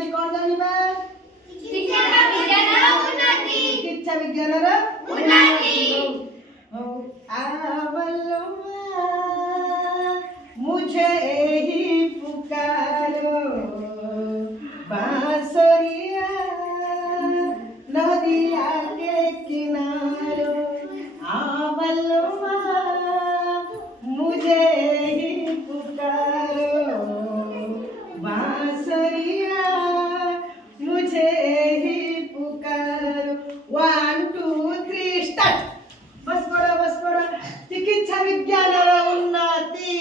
ଆଜି କ'ଣ ଜାଣିବା? ଶିକ୍ଷା ବିଜ୍ଞାନର ଉନ୍ନତି। ଚିକିତ୍ସା ବିଜ୍ଞାନର ଉନ୍ନତି। ହଉ आवलो मुझे ही पुकारो बांसुरिया नदिया के किनारो आवलो मुझे ही पुकारो बांसुरिया मुझे ही पुकारो 1 2 3 स्टार्ट बस पड़ा चिकित्सा विज्ञान उन्नति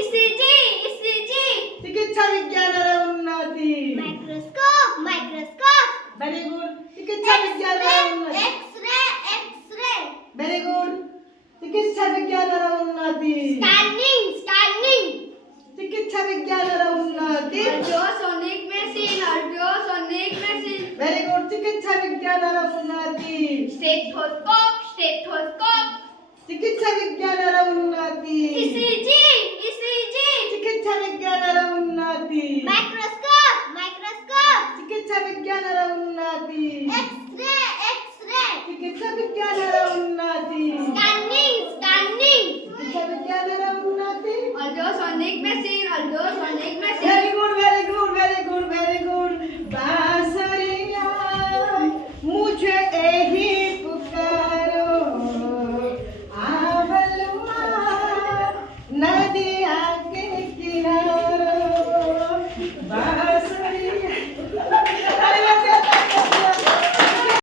ईसीजी चिकित्सा विज्ञान उन्नति माइक्रोस्कोप वेरी गुड चिकित्सा विज्ञान उन्नति एक्सरे वेरी गुड चिकित्सा विज्ञान उन्नति स्कैनिंग चिकित्सा विज्ञान उन्नति अल्ट्रासोनिक मशीन वेरी गुड चिकित्सा विज्ञान उन्नति स्टेथोस्कोप चिकित्सा विज्ञान उन्नति ईसीजी चिकित्सा विज्ञान उन्नति माइक्रोस्कोप